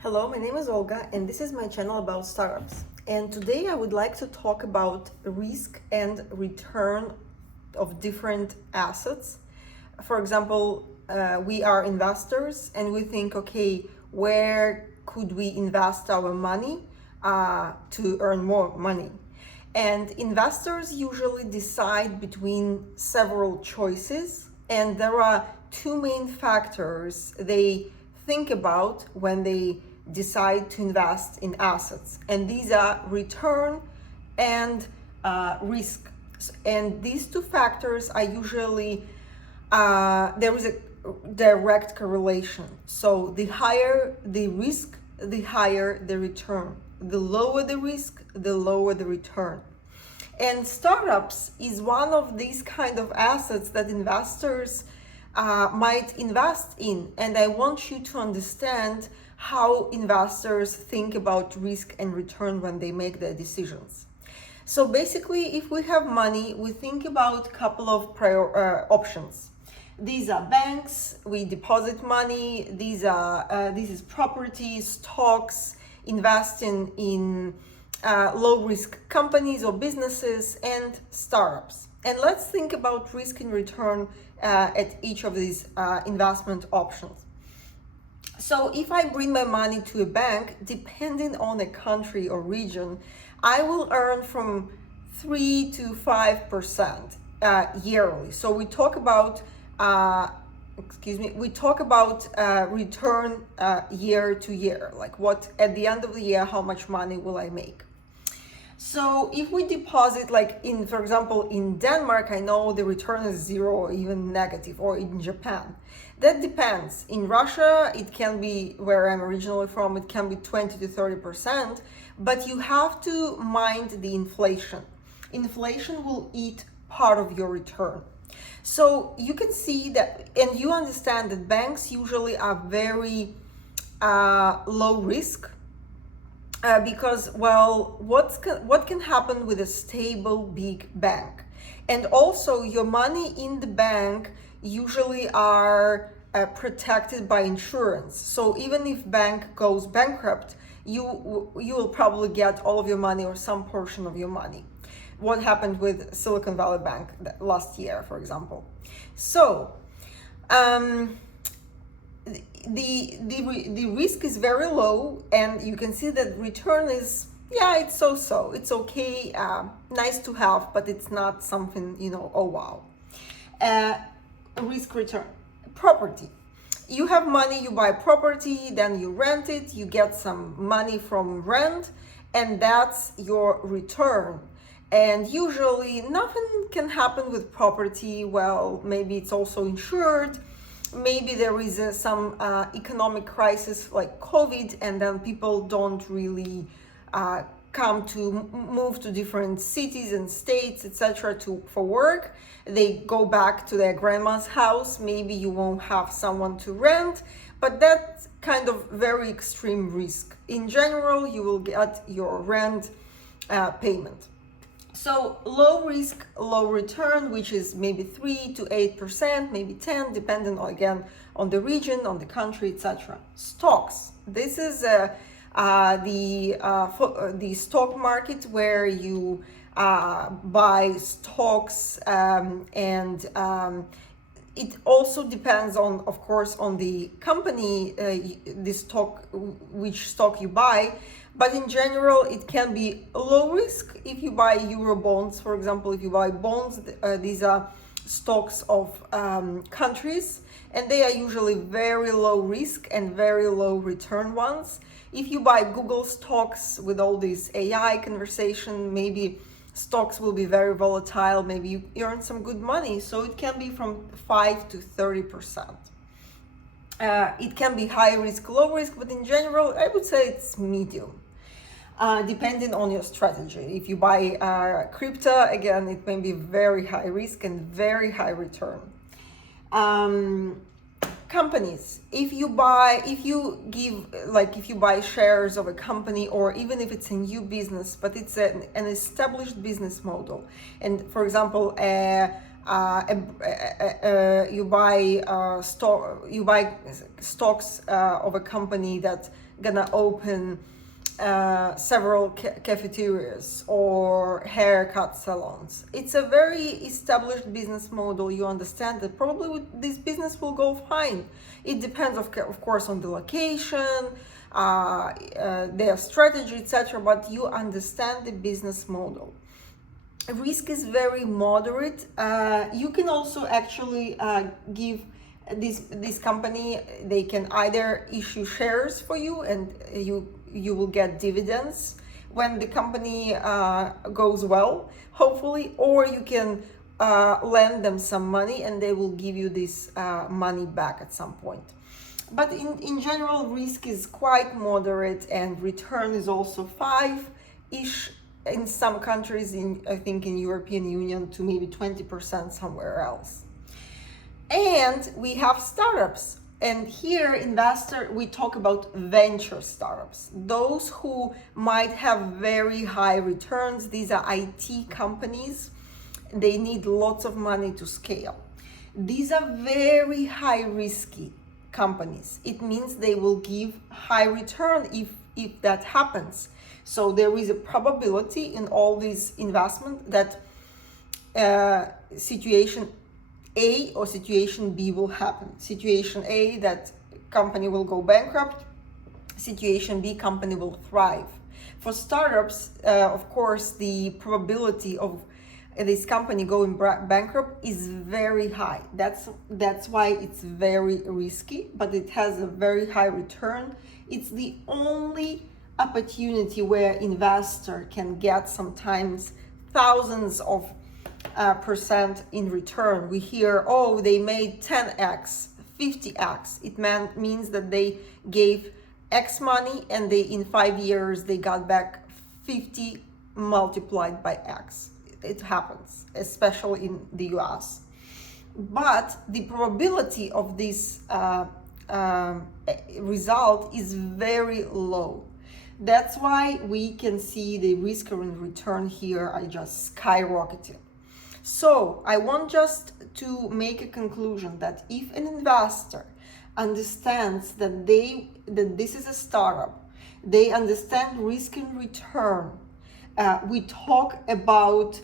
Hello, my name is Olga, and this is my channel about startups. And today I would like to talk about risk and return of different assets. For example, we are investors and we think, okay, where could we invest our money to earn more money? And investors usually decide between several choices, and there are two main factors they think about when they decide to invest in assets, and these are return and risk. And these two factors are usually there is a direct correlation. So the higher the risk, the higher the return. The lower the risk, the lower the return. And startups is one of these kind of assets that investors might invest in. And I want you to understand how investors think about risk and return when they make their decisions. So basically, if we have money, we think about a couple of options. These are banks, we deposit money, this is property, stocks, investing in low risk companies or businesses, and startups. And let's think about risk and return at each of these investment options. So if I bring my money to a bank, depending on a country or region, I will earn from 3 to 5% yearly. So we talk about return year to year, like what at the end of the year, how much money will I make? So if we deposit, like for example, in Denmark, I know the return is zero or even negative, or in Japan. That depends. In Russia, it can be, where I'm originally from, it can be 20 to 30%, but you have to mind the inflation. Inflation will eat part of your return. So you can see that, and you understand that banks usually are very low risk. Because, well, what can happen with a stable big bank? And also your money in the bank usually are protected by insurance. So even if bank goes bankrupt, you will probably get all of your money or some portion of your money. What happened with Silicon Valley Bank last year, for example. So the risk is very low, and you can see that return is, it's so-so. It's okay, nice to have, but it's not something, oh wow. Risk return. Property. You have money, you buy property, then you rent it, you get some money from rent, and that's your return. And usually nothing can happen with property. Well, maybe it's also insured. Maybe there is some economic crisis like COVID, and then people don't really come to move to different cities and states, etc. for work. They go back to their grandma's house. Maybe you won't have someone to rent, but that's kind of very extreme risk. In general, you will get your rent payment. So low risk, low return, which is maybe 3 to 8%, maybe 10, depending again on the region, on the country, etc. Stocks. This is the stock market where you buy stocks, and it also depends on, of course, on the company, which stock you buy. But in general, it can be low risk if you buy euro bonds, for example. If you buy bonds, these are stocks of countries, and they are usually very low risk and very low return ones. If you buy Google stocks with all this AI conversation, maybe stocks will be very volatile. Maybe you earn some good money. So it can be from 5 to 30%. It can be high risk, low risk, but in general, I would say it's medium. Depending on your strategy. If you buy crypto, again, it may be very high risk and very high return. Companies. If you buy shares of a company, or even if it's a new business, but it's an established business model, and for example, you buy stocks of a company that's gonna open several cafeterias or haircut salons. It's a very established business model. You understand that probably this business will go fine. It depends, of course, on the location, their strategy, etc. But you understand the business model. Risk is very moderate. You can also actually give this company, they can either issue shares for you and you will get dividends when the company goes well, hopefully, or you can lend them some money and they will give you this money back at some point. But in general, risk is quite moderate and return is also 5-ish in some countries, I think in European Union, to maybe 20% somewhere else. And we have startups. And here, we talk about venture startups. Those who might have very high returns. These are IT companies. They need lots of money to scale. These are very high risky companies. It means they will give high return if that happens. So there is a probability in all these investments that situation A or situation B will happen. Situation A, that company will go bankrupt. Situation B, company will thrive. For startups, of course, the probability of this company going bankrupt is very high. That's why it's very risky, but it has a very high return. It's the only opportunity where investor can get sometimes thousands of percent in return. We hear, oh, they made 10x, 50x. It means that they gave X money and in 5 years they got back 50 multiplied by X. It happens, especially in the US. But the probability of this result is very low. That's why we can see the risk and return here are just skyrocketing. So I want just to make a conclusion that if an investor understands that this is a startup, they understand risk and return. We talk about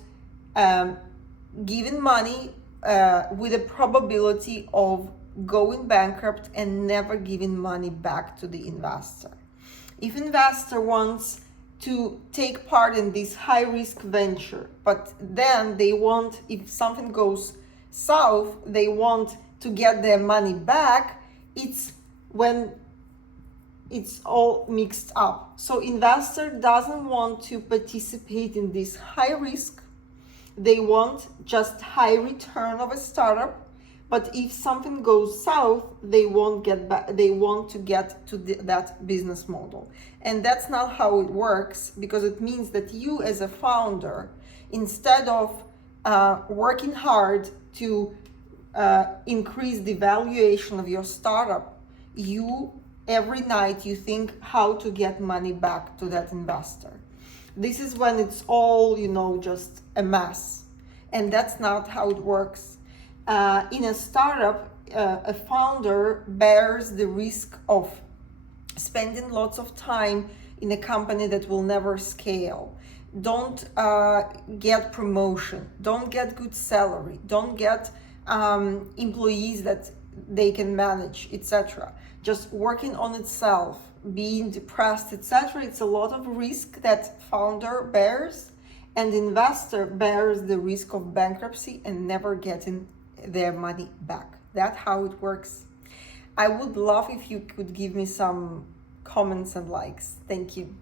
giving money with a probability of going bankrupt and never giving money back to the investor. If investor wants to take part in this high risk venture, but then they want, if something goes south, they want to get their money back, it's when it's all mixed up. So investor doesn't want to participate in this high risk. They want just high return of a startup. But if something goes south, they won't get back. They want to get to that business model. And that's not how it works, because it means that you as a founder, instead of working hard to increase the valuation of your startup, every night you think how to get money back to that investor. This is when it's all, just a mess. And that's not how it works. In a startup, a founder bears the risk of spending lots of time in a company that will never scale. Don't get promotion, don't get good salary, don't get employees that they can manage, etc. Just working on itself, being depressed, etc. It's a lot of risk that founder bears, and investor bears the risk of bankruptcy and never getting their money back. That's how it works. I would love if you could give me some comments and likes. Thank you.